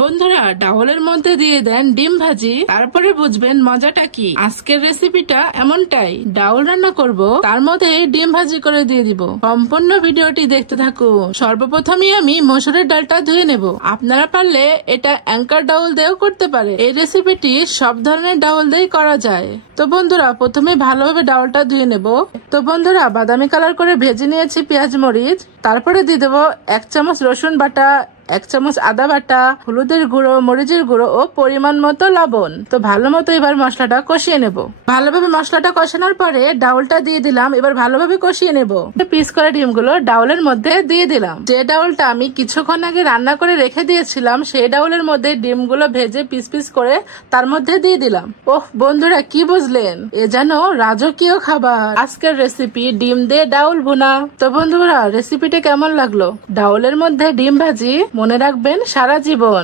বন্ধুরা ডাউলের মধ্যে দিয়ে দেন ডিম ভাজি, তারপরে বুঝবেন মজাটা কি। আজকের রেসিপিটা এমনটাই, ডাউল রান্না করব, তার মধ্যে ডিম ভাজি করে দিয়ে দিব। সম্পূর্ণ ভিডিওটি দেখতে থাকুন। সর্বপ্রথমে আমি মসুরের ডালটা ধুয়ে নেব। আপনারা পারলে এটা অ্যাঙ্কার ডাউল দিয়েও করতে পারে। এই রেসিপিটি সব ধরনের ডাউল দিয়েই করা যায়। তো বন্ধুরা প্রথমে ভালোভাবে ডাউলটা ধুয়ে নেব। তো বন্ধুরা বাদামি কালার করে ভেজে নিয়েছি পেঁয়াজ মরিচ, তারপরে দিয়ে দেবো 1 চামচ রসুন বাটা, 1 চামচ আদা বাটা, হলুদের গুঁড়ো, মরিচের গুঁড়ো ও পরিমাণ মতো লবণ। তো ভালো মতো এবার মশলাটা কষিয়ে নেব। ভালোভাবে মশলাটা কষানোর পরে ডাউলটা দিয়ে দিলাম। এবার ভালোভাবে কষিয়ে নেব। পিস করা ডিমগুলো ডাউলের মধ্যে দিয়ে দিলাম। যে ডাউলটা আমি কিছুক্ষণ আগে রান্না করে রেখে দিয়েছিলাম, সেই ডাউলের মধ্যে ডিমগুলো ভেজে পিস পিস করে তার মধ্যে দিয়ে দিলাম। ওহ বন্ধুরা, কি বুঝলেন? এ যেন রাজকীয় খাবার। আজকের রেসিপি ডিম দিয়ে ডাউল ভুনা। তো বন্ধুরা রেসিপিটা কেমন লাগলো? ডাউলের মধ্যে ডিম ভাজি মনে রাখবেন সারা জীবন।